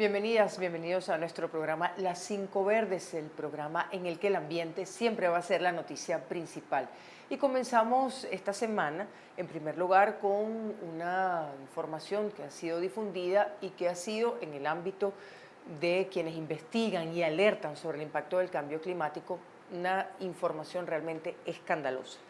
Bienvenidas, bienvenidos a nuestro programa Las Cinco Verdes, el programa en el que el ambiente siempre va a ser la noticia principal. Y comenzamos esta semana, en primer lugar, con una información que ha sido difundida y que ha sido en el ámbito de quienes investigan y alertan sobre el impacto del cambio climático, una información realmente escandalosa.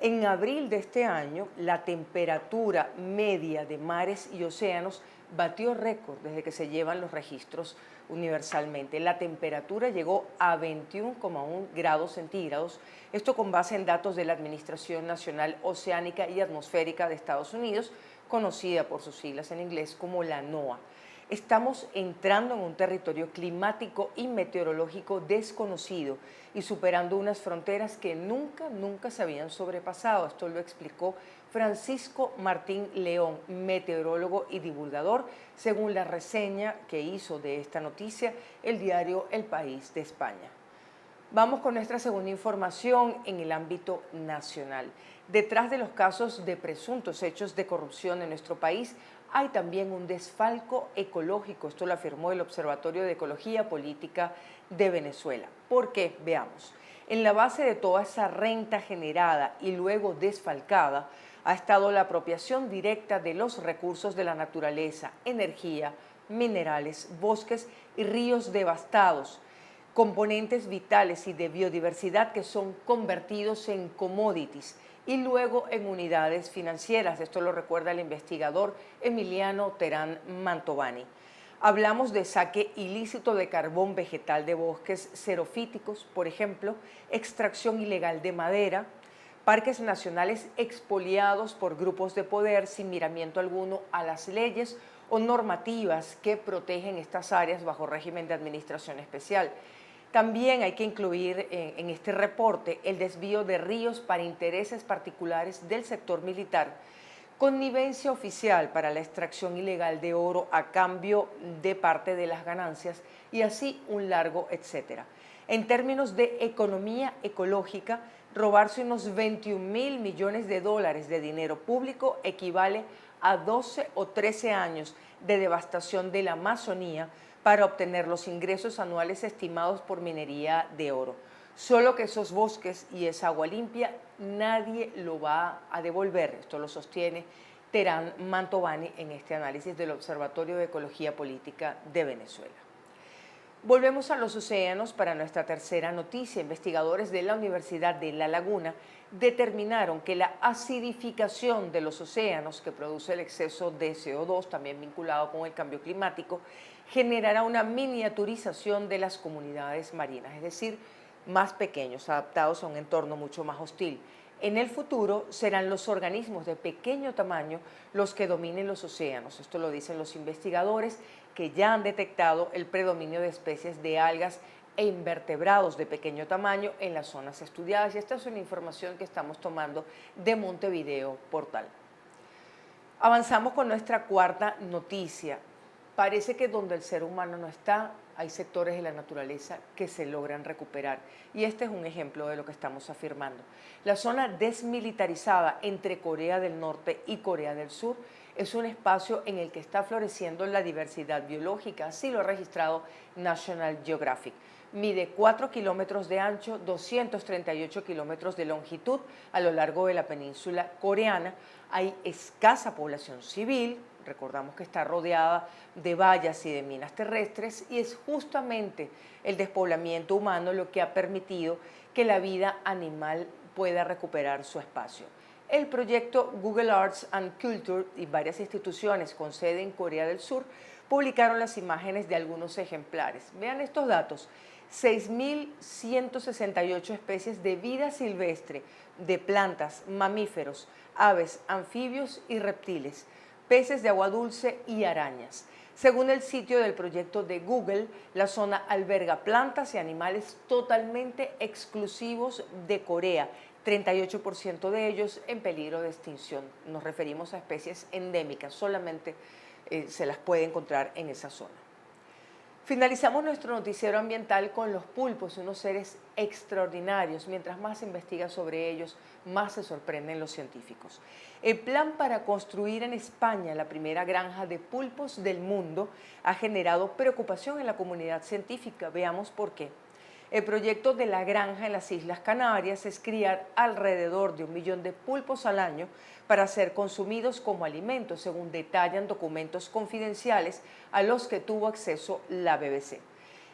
En abril de este año, la temperatura media de mares y océanos batió récord desde que se llevan los registros universalmente. La temperatura llegó a 21,1 grados centígrados, esto con base en datos de la Administración Nacional Oceánica y Atmosférica de Estados Unidos, conocida por sus siglas en inglés como la NOAA. Estamos entrando en un territorio climático y meteorológico desconocido y superando unas fronteras que nunca se habían sobrepasado. Esto lo explicó Francisco Martín León, meteorólogo y divulgador, según la reseña que hizo de esta noticia el diario El País de España. Vamos con nuestra segunda información en el ámbito nacional. Detrás de los casos de presuntos hechos de corrupción en nuestro país, hay también un desfalco ecológico. Esto lo afirmó el Observatorio de Ecología Política de Venezuela. ¿Por qué? Veamos. En la base de toda esa renta generada y luego desfalcada ha estado la apropiación directa de los recursos de la naturaleza, energía, minerales, bosques y ríos devastados, componentes vitales y de biodiversidad que son convertidos en commodities y luego en unidades financieras. Esto lo recuerda el investigador Emiliano Terán Mantovani. Hablamos de saque ilícito de carbón vegetal de bosques xerofíticos, por ejemplo, extracción ilegal de madera, parques nacionales expoliados por grupos de poder sin miramiento alguno a las leyes o normativas que protegen estas áreas bajo régimen de administración especial. También hay que incluir en este reporte el desvío de ríos para intereses particulares del sector militar, connivencia oficial para la extracción ilegal de oro a cambio de parte de las ganancias y así un largo etcétera. En términos de economía ecológica, robarse unos 21.000 millones de dólares de dinero público equivale a 12 o 13 años de devastación de la Amazonía para obtener los ingresos anuales estimados por minería de oro. Solo que esos bosques y esa agua limpia nadie lo va a devolver. Esto lo sostiene Terán Mantovani en este análisis del Observatorio de Ecología Política de Venezuela. Volvemos a los océanos para nuestra tercera noticia. Investigadores de la Universidad de La Laguna determinaron que la acidificación de los océanos, que produce el exceso de CO2, también vinculado con el cambio climático, generará una miniaturización de las comunidades marinas, es decir, más pequeños, adaptados a un entorno mucho más hostil. En el futuro serán los organismos de pequeño tamaño los que dominen los océanos. Esto lo dicen los investigadores que ya han detectado el predominio de especies de algas e invertebrados de pequeño tamaño en las zonas estudiadas. Y esta es una información que estamos tomando de Montevideo Portal. Avanzamos con nuestra cuarta noticia. Parece que donde el ser humano no está, hay sectores de la naturaleza que se logran recuperar. Y este es un ejemplo de lo que estamos afirmando. La zona desmilitarizada entre Corea del Norte y Corea del Sur es un espacio en el que está floreciendo la diversidad biológica, así lo ha registrado National Geographic. Mide 4 kilómetros de ancho, 238 kilómetros de longitud a lo largo de la península coreana. Hay escasa población civil, recordamos que está rodeada de vallas y de minas terrestres, y es justamente el despoblamiento humano lo que ha permitido que la vida animal pueda recuperar su espacio. El proyecto Google Arts and Culture y varias instituciones con sede en Corea del Sur publicaron las imágenes de algunos ejemplares. Vean estos datos: 6.168 especies de vida silvestre, de plantas, mamíferos, aves, anfibios y reptiles, peces de agua dulce y arañas. Según el sitio del proyecto de Google, la zona alberga plantas y animales totalmente exclusivos de Corea, 38% de ellos en peligro de extinción. Nos referimos a especies endémicas, solamente se las puede encontrar en esa zona. Finalizamos nuestro noticiero ambiental con los pulpos, unos seres extraordinarios. Mientras más se investiga sobre ellos, más se sorprenden los científicos. El plan para construir en España la primera granja de pulpos del mundo ha generado preocupación en la comunidad científica. Veamos por qué. El proyecto de la granja en las Islas Canarias es criar alrededor de 1 millón de pulpos al año para ser consumidos como alimentos, según detallan documentos confidenciales a los que tuvo acceso la BBC.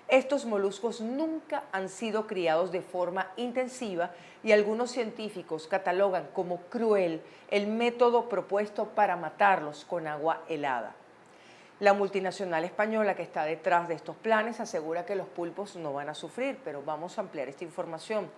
Estos moluscos nunca han sido criados de forma intensiva y algunos científicos catalogan como cruel el método propuesto para matarlos con agua helada. La multinacional española que está detrás de estos planes asegura que los pulpos no van a sufrir, pero vamos a ampliar esta información.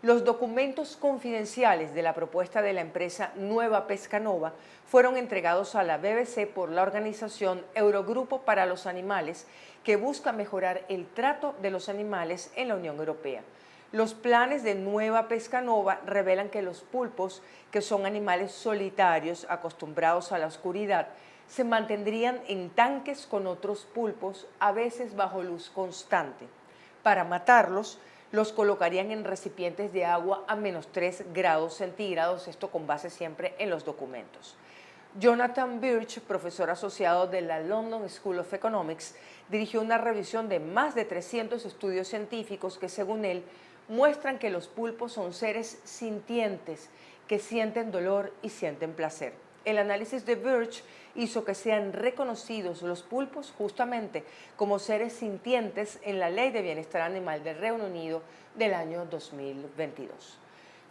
Los documentos confidenciales de la propuesta de la empresa Nueva Pescanova fueron entregados a la BBC por la organización Eurogrupo para los Animales, que busca mejorar el trato de los animales en la Unión Europea. Los planes de Nueva Pescanova revelan que los pulpos, que son animales solitarios acostumbrados a la oscuridad, se mantendrían en tanques con otros pulpos, a veces bajo luz constante. Para matarlos, los colocarían en recipientes de agua a -3 grados centígrados, esto con base siempre en los documentos. Jonathan Birch, profesor asociado de la London School of Economics, dirigió una revisión de más de 300 estudios científicos que, según él, muestran que los pulpos son seres sintientes, que sienten dolor y sienten placer. El análisis de Birch hizo que sean reconocidos los pulpos justamente como seres sintientes en la Ley de Bienestar Animal del Reino Unido del año 2022.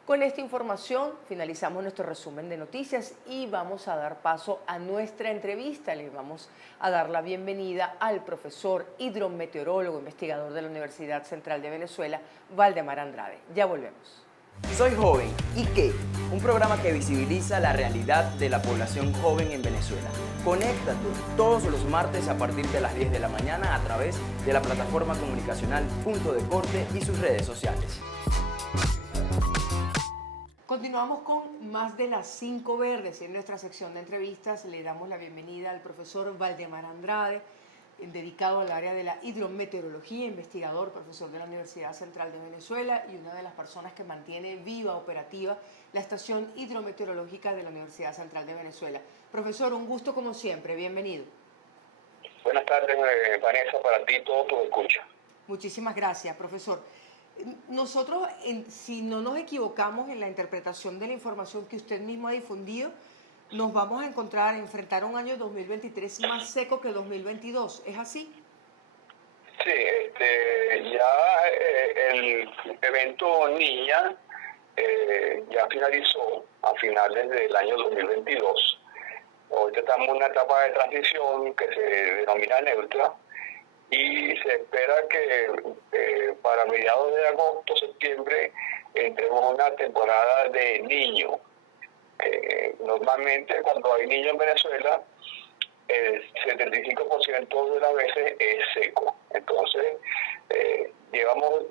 Con esta información finalizamos nuestro resumen de noticias y vamos a dar paso a nuestra entrevista. Le vamos a dar la bienvenida al profesor hidrometeorólogo, investigador de la Universidad Central de Venezuela, Valdemar Andrade. Ya volvemos. Soy Joven ¿y qué? Un programa que visibiliza la realidad de la población joven en Venezuela. Conéctate todos los martes a partir de las 10 de la mañana a través de la plataforma comunicacional Punto de Corte y sus redes sociales. Continuamos con más de las 5 verdes. En nuestra sección de entrevistas le damos la bienvenida al profesor Valdemar Andrade, dedicado al área de la hidrometeorología, investigador, profesor de la Universidad Central de Venezuela y una de las personas que mantiene viva, operativa, la estación hidrometeorológica de la Universidad Central de Venezuela. Profesor, un gusto como siempre, bienvenido. Buenas tardes, Vanessa, para ti, todo tu escucha. Muchísimas gracias, profesor. Nosotros, si no nos equivocamos en la interpretación de la información que usted mismo ha difundido, nos vamos a enfrentar un año 2023 más seco que 2022. ¿Es así? Sí, ya el evento Niña ya finalizó a finales del año 2022. Ahorita estamos en una etapa de transición que se denomina neutra y se espera que para mediados de agosto, septiembre, entremos una temporada de niño. Normalmente cuando hay niño en Venezuela, el 75% de las veces es seco. Entonces, llevamos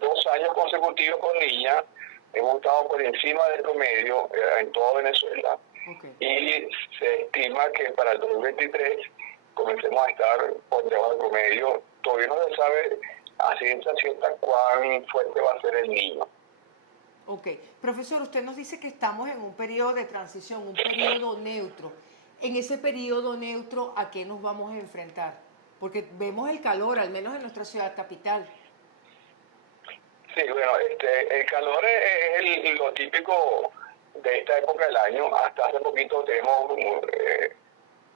2 años consecutivos con niña, hemos estado por encima del promedio en toda Venezuela. Okay. Y se estima que para el 2023 comencemos a estar por debajo del promedio. Todavía no se sabe a ciencia cierta cuán fuerte va a ser el niño. Ok. Profesor, usted nos dice que estamos en un periodo de transición, un periodo neutro. En ese periodo neutro, ¿a qué nos vamos a enfrentar? Porque vemos el calor, al menos en nuestra ciudad capital. Sí, bueno, el calor es lo típico de esta época del año. Hasta hace poquito tenemos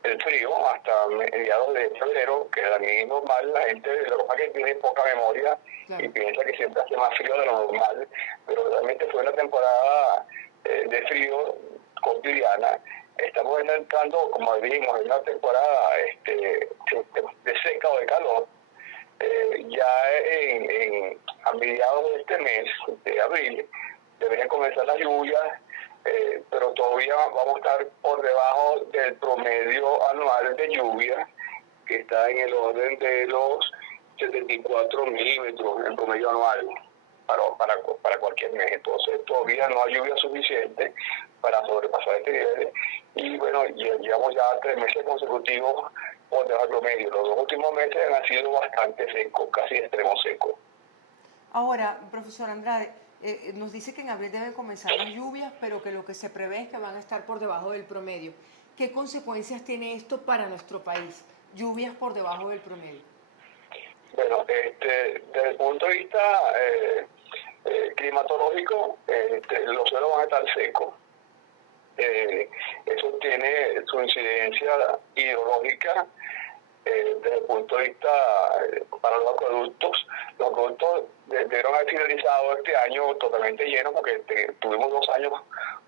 el frío, hasta mediados de febrero, que también es normal. La gente, lo que tiene poca memoria, claro, y piensa que siempre hace más frío de lo normal, pero realmente fue una temporada de frío cotidiana. Estamos entrando, como dijimos, en una temporada de seca o de calor. Ya a mediados de este mes, de abril, deberían comenzar las lluvias, pero todavía vamos a estar por debajo del promedio anual de lluvia, que está en el orden de los 74 milímetros en promedio anual para cualquier mes. Entonces todavía no hay lluvia suficiente para sobrepasar este nivel. Y bueno, llevamos ya 3 meses consecutivos por debajo del promedio. Los 2 últimos meses han sido bastante secos, casi extremo secos. Ahora, profesor Andrade, nos dice que en abril deben comenzar las lluvias, pero que lo que se prevé es que van a estar por debajo del promedio. ¿Qué consecuencias tiene esto para nuestro país? Lluvias por debajo del promedio. Bueno, desde el punto de vista climatológico, los suelos van a estar secos. Eso tiene su incidencia hidrológica desde el punto de vista para los acueductos. Los acueductos debieron haber finalizado este año totalmente llenos porque tuvimos 2 años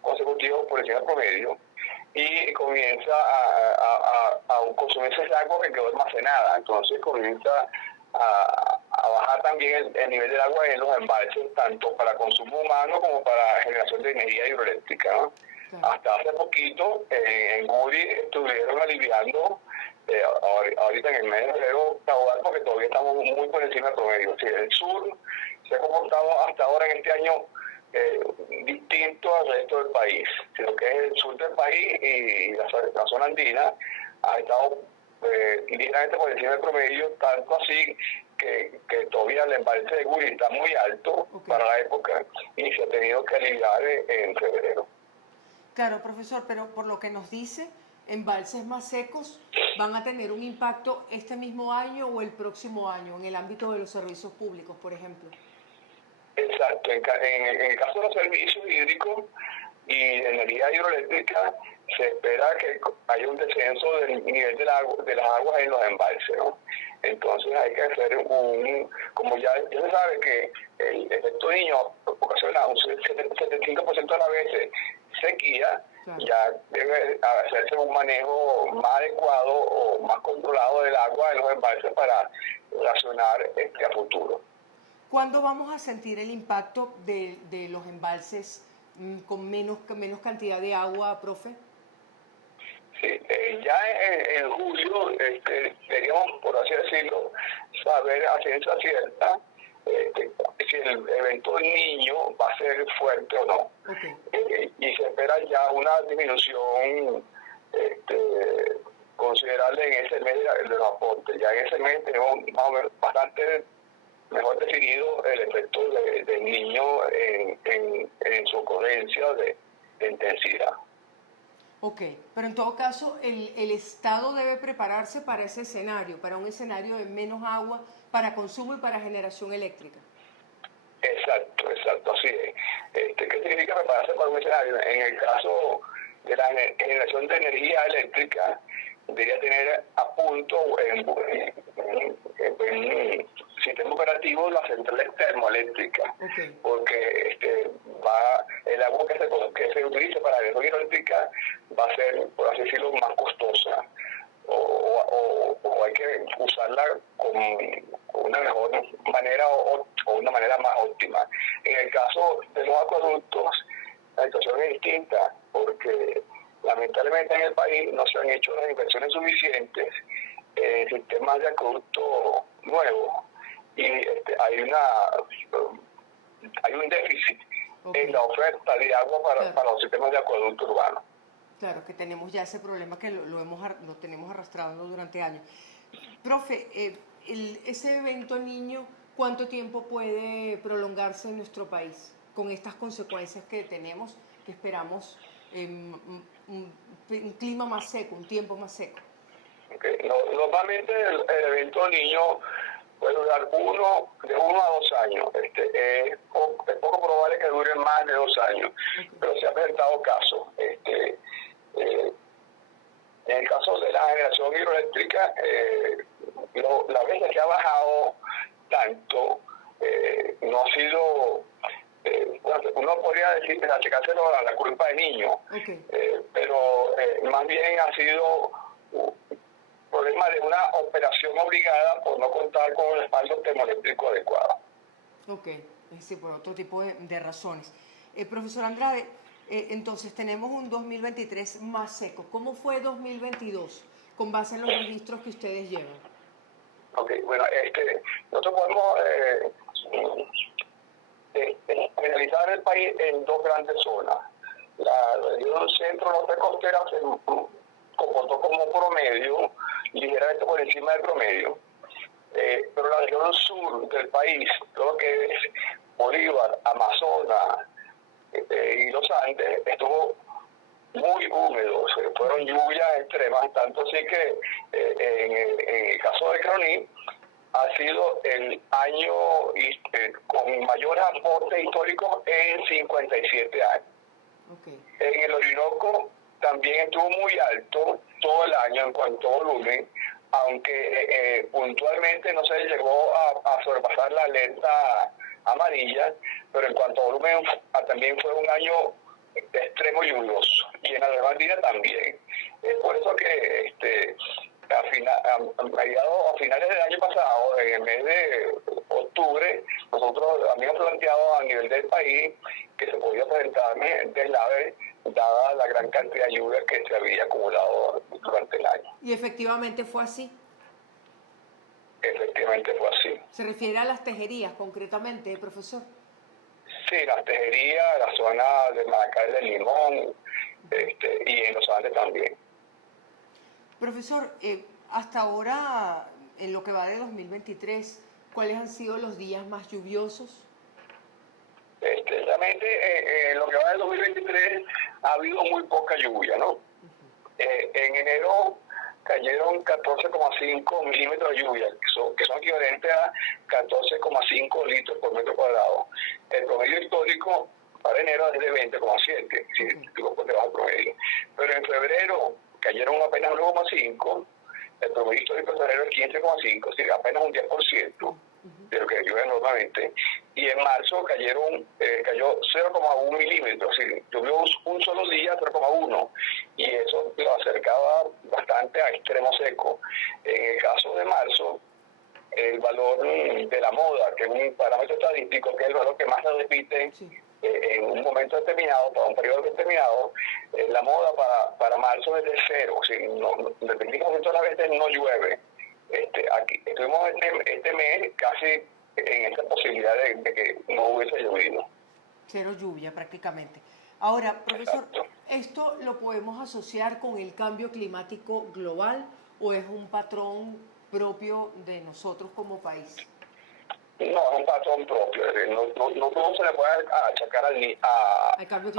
consecutivos por encima del promedio y comienza a consumirse esa agua que quedó almacenada. Entonces comienza a bajar también el nivel del agua en los embalses, tanto para consumo humano como para generación de energía hidroeléctrica, ¿no? Hasta hace poquito en Guri estuvieron aliviando ahorita en el mes de febrero caudal porque todavía estamos muy por encima del promedio. Sí, el sur se ha comportado hasta ahora en este año distinto al resto del país. Lo que es el sur del país y la zona andina ha estado ligeramente por encima del promedio, tanto así que todavía el embalse de Guri está muy alto para la época y se ha tenido que aliviar en febrero. Claro, profesor, pero por lo que nos dice, embalses más secos van a tener un impacto este mismo año o el próximo año en el ámbito de los servicios públicos, por ejemplo. Exacto. En el caso de los servicios hídricos y de energía hidroeléctrica, se espera que haya un descenso del nivel de las aguas en los embalses, ¿no? Entonces hay que hacer como ya se sabe que el efecto niño ocasiona un 75% de las veces sequía, claro. Ya debe hacerse un manejo más adecuado o más controlado del agua en los embalses para racionar a futuro. ¿Cuándo vamos a sentir el impacto de los embalses con menos cantidad de agua, profe? Sí, ya en julio deberíamos, por así decirlo, saber a ciencia cierta si el evento del niño va a ser fuerte o no. Okay. Y se espera ya una disminución considerable en ese mes de los aportes. Ya en ese mes tenemos más o menos bastante mejor definido el efecto del niño en su ocurrencia de intensidad. Ok, pero en todo caso el Estado debe prepararse para ese escenario, para un escenario de menos agua para consumo y para generación eléctrica. Exacto, así es. ¿Qué significa prepararse para un escenario? En el caso de la generación de energía eléctrica, debería tener a punto en sistema operativo las centrales termoeléctricas, okay. Porque el agua que se utiliza para la energía eléctrica va a ser, por así decirlo, más costosa o hay que usarla con una mejor manera o una manera más óptima. En el caso de los acueductos, la situación es distinta porque lamentablemente en el país no se han hecho las inversiones suficientes en sistemas de acueducto nuevos y hay un déficit okay. En la oferta de agua para los sistemas de acueducto urbanos. Claro, que tenemos ya ese problema que lo tenemos arrastrando durante años. Profe, ese evento niño, ¿cuánto tiempo puede prolongarse en nuestro país con estas consecuencias que tenemos, que esperamos un clima más seco, un tiempo más seco? Okay. Normalmente el evento niño puede durar de 1 a 2 años. Es poco probable que dure más de 2 años, okay. Pero se ha presentado casos. En el caso de la generación hidroeléctrica, la vez que ha bajado tanto, no ha sido, uno podría decir que achacárselo a la culpa de niños, okay. Pero más bien ha sido un problema de una operación obligada por no contar con el respaldo termoeléctrico adecuado. Ok, es decir, por otro tipo de razones. Profesor Andrade, entonces tenemos un 2023 más seco. ¿Cómo fue 2022 con base en los registros que ustedes llevan? Ok, bueno, nosotros podemos analizar el país en 2 grandes zonas. La región centro-norte costera comportó como promedio, ligeramente por encima del promedio. Pero la región sur del país, todo lo que es Bolívar, Amazonas y los Andes, estuvo muy húmedo, fueron lluvias extremas, tanto así que en el caso de Croní ha sido el año con mayores aportes históricos en 57 años. Okay. En el Orinoco también estuvo muy alto todo el año en cuanto a volumen, aunque puntualmente no se llegó a sobrepasar la alerta amarilla, pero en cuanto a volumen también fue un año extremo lluvioso, y en la Nueva Andina también. Es por eso que a finales del año pasado, en el mes de octubre, nosotros habíamos planteado a nivel del país que se podía presentar deslaves dada la gran cantidad de lluvia que se había acumulado durante el año. Y efectivamente fue así. Efectivamente fue así. ¿Se refiere a las tejerías concretamente, profesor? Sí, las tejerías, la zona de Maracay del Limón, y en los Andes también. Profesor, hasta ahora, en lo que va de 2023, ¿cuáles han sido los días más lluviosos? Realmente, en lo que va del 2023 ha habido muy poca lluvia, ¿no? En enero cayeron 14,5 milímetros de lluvia, que son equivalentes a 14,5 litros por metro cuadrado. El promedio histórico para enero es de 20,7, si digo por debajo del promedio. Pero en febrero cayeron apenas 1,5, el promedio histórico de febrero es 15,5, es decir, apenas un 10% de lo que llueve normalmente. Y en marzo cayó 0,1 milímetros, es decir, llovió un solo día 0,1, y eso lo acercaba bastante a extremo seco. En el caso de marzo, el valor de la moda, que es un parámetro estadístico, que es el valor que más se repite en un momento determinado, para un periodo determinado, la moda para marzo es de 0, o sea, el 25% de las veces no llueve. Aquí estuvimos este mes casi en esta posibilidad de que no hubiese llovido. Cero lluvia prácticamente. Ahora, profesor, Exacto. ¿esto lo podemos asociar con el cambio climático global o es un patrón propio de nosotros como país? No, es un patrón propio. No todo se le puede achacar al cambio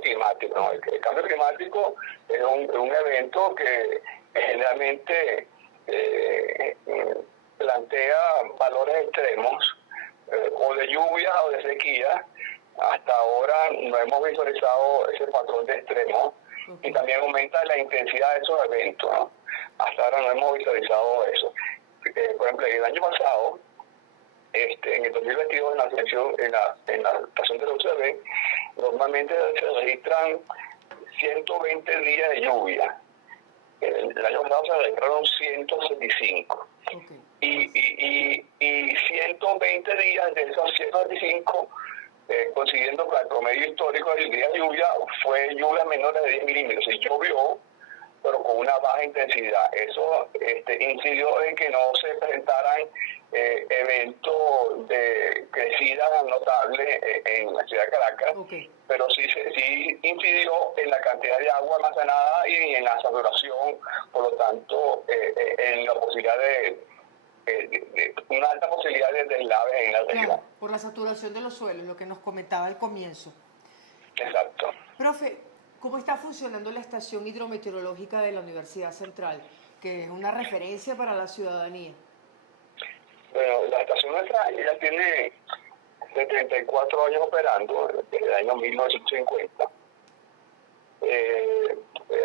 climático. ¿No? El cambio climático es un evento que generalmente plantea valores extremos, o de lluvia o de sequía. Hasta ahora no hemos visualizado ese patrón de extremos, y también aumenta la intensidad de esos eventos, ¿no? Hasta ahora no hemos visualizado eso. Por ejemplo, el año pasado, en el 2022, en la estación de la UCB, normalmente se registran 120 días de lluvia. El año pasado se registraron 165. Okay. Y 120 días de esos 125, coincidiendo con el promedio histórico del día de lluvia, fue lluvia menores de 10 milímetros. Y llovió, pero con una baja intensidad. Eso incidió en que no se presentaran eventos de crecida notable en la ciudad de Caracas, pero sí incidió en la cantidad de agua almacenada y en la saturación, por lo tanto, en la posibilidad de una alta posibilidad de deslaves en la región. Claro, por la saturación de los suelos, lo que nos comentaba al comienzo. Exacto. Profe, ¿cómo está funcionando la estación hidrometeorológica de la Universidad Central, que es una referencia para la ciudadanía? Bueno, la estación nuestra ya tiene 74 años operando, desde el año 1950.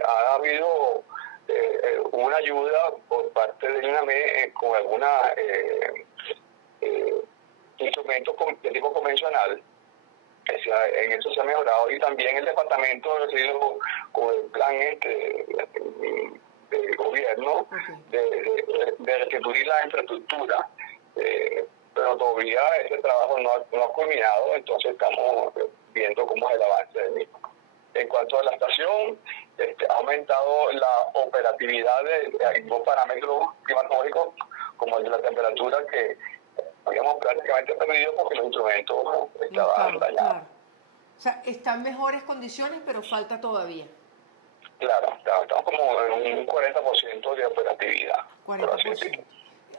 Ha habido una ayuda por parte del INAME con algunos instrumentos de tipo convencional. En eso se ha mejorado, y también el departamento ha recibido con el plan del gobierno de restituir la infraestructura, pero todavía ese trabajo no ha culminado, entonces estamos viendo cómo es el avance del mismo. En cuanto a la estación, ha aumentado la operatividad de algunos parámetros climatológicos, como el de la temperatura, que habíamos prácticamente perdido porque los instrumentos estaban dañados. Claro. O sea, están en mejores condiciones, pero falta todavía. Claro, estamos como en un 40% de operatividad. Por así 40%. decirlo.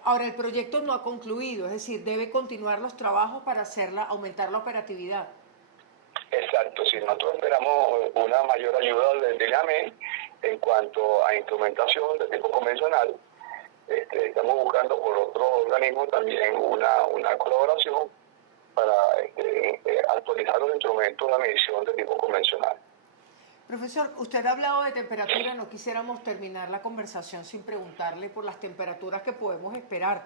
Ahora, el proyecto no ha concluido, es decir, debe continuar los trabajos para aumentar la operatividad. Exacto, si nosotros esperamos una mayor ayuda del AME en cuanto a instrumentación de tipo convencional, estamos buscando por otro organismo también una colaboración para actualizar los instrumentos de medición de tipo convencional. Profesor, usted ha hablado de temperatura, no quisiéramos terminar la conversación sin preguntarle por las temperaturas que podemos esperar,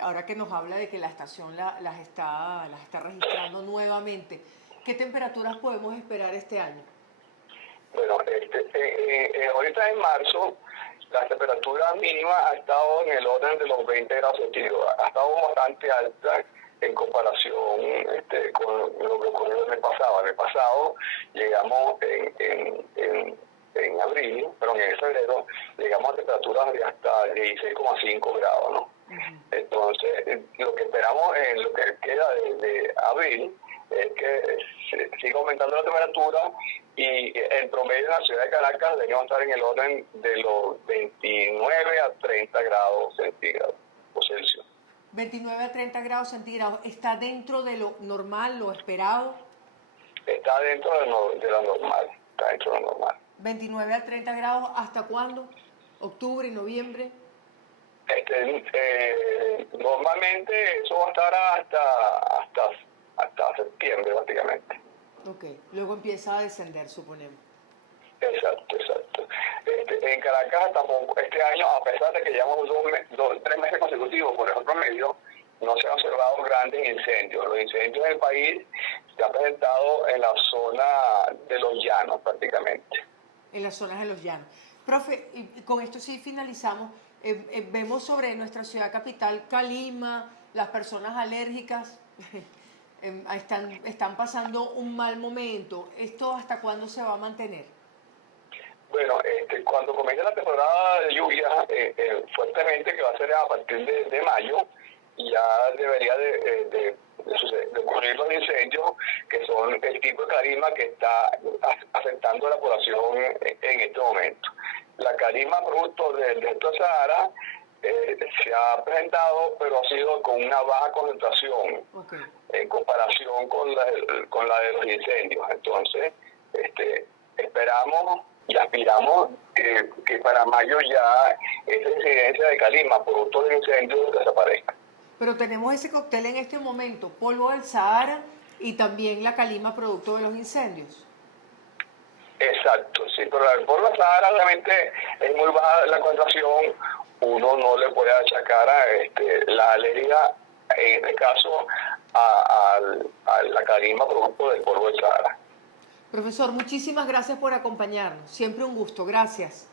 ahora que nos habla de que la estación las está registrando nuevamente. ¿Qué temperaturas podemos esperar este año? Bueno, ahorita en marzo la temperatura mínima ha estado en el orden de los 20 grados centígrados, ha estado bastante alta en comparación con lo que ocurrió el mes pasado. El mes pasado llegamos en abril, pero en febrero llegamos a temperaturas de hasta 16,5 grados, ¿no? Entonces, lo que esperamos en lo que queda de abril es que siga aumentando la temperatura y en promedio en la ciudad de Caracas debemos estar en el orden de los 29 a 30 grados centígrados o Celsius. 29 a 30 grados centígrados, ¿está dentro de lo normal, lo esperado? Está dentro de lo normal, está dentro de lo normal. 29 a 30 grados, ¿hasta cuándo? ¿Octubre, noviembre? Normalmente eso va a estar hasta septiembre prácticamente. Ok, luego empieza a descender, suponemos. Exacto. En Caracas tampoco, este año, a pesar de que llevamos 3 meses consecutivos por el promedio, no se han observado grandes incendios. Los incendios en el país se han presentado en la zona de los llanos prácticamente. En las zonas de los llanos. Profe, y con esto sí finalizamos. Vemos sobre nuestra ciudad capital, Calima, las personas alérgicas están pasando un mal momento. ¿Esto hasta cuándo se va a mantener? Bueno, cuando comience la temporada de lluvia fuertemente, que va a ser a partir de mayo, ya debería de ocurrir los incendios, que son el tipo de calima que está afectando a la población en este momento. La calima producto del desierto de Sahara se ha presentado, pero ha sido con una baja concentración en comparación con la de los incendios. Entonces, esperamos y aspiramos que para mayo ya esa incidencia de calima producto del incendio desaparezca. Pero tenemos ese cóctel en este momento, polvo del Sahara y también la calima producto de los incendios. Exacto, sí, pero el polvo del Sahara realmente es muy baja la concentración, uno no le puede achacar la alergia, en este caso, a la calima producto del polvo del Sahara. Profesor, muchísimas gracias por acompañarnos. Siempre un gusto. Gracias.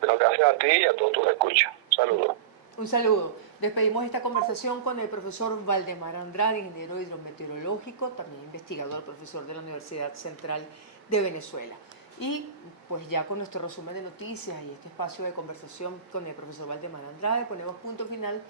Pero gracias a ti y a todos tus escuchas. Saludos. Un saludo. Despedimos esta conversación con el profesor Valdemar Andrade, ingeniero hidrometeorológico, también investigador, profesor de la Universidad Central de Venezuela. Y pues ya con nuestro resumen de noticias y este espacio de conversación con el profesor Valdemar Andrade, ponemos punto final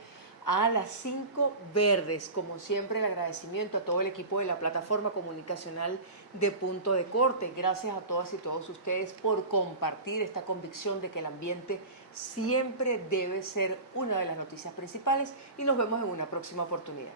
a las 5 verdes. Como siempre, el agradecimiento a todo el equipo de la plataforma comunicacional de Punto de Corte. Gracias a todas y todos ustedes por compartir esta convicción de que el ambiente siempre debe ser una de las noticias principales y nos vemos en una próxima oportunidad.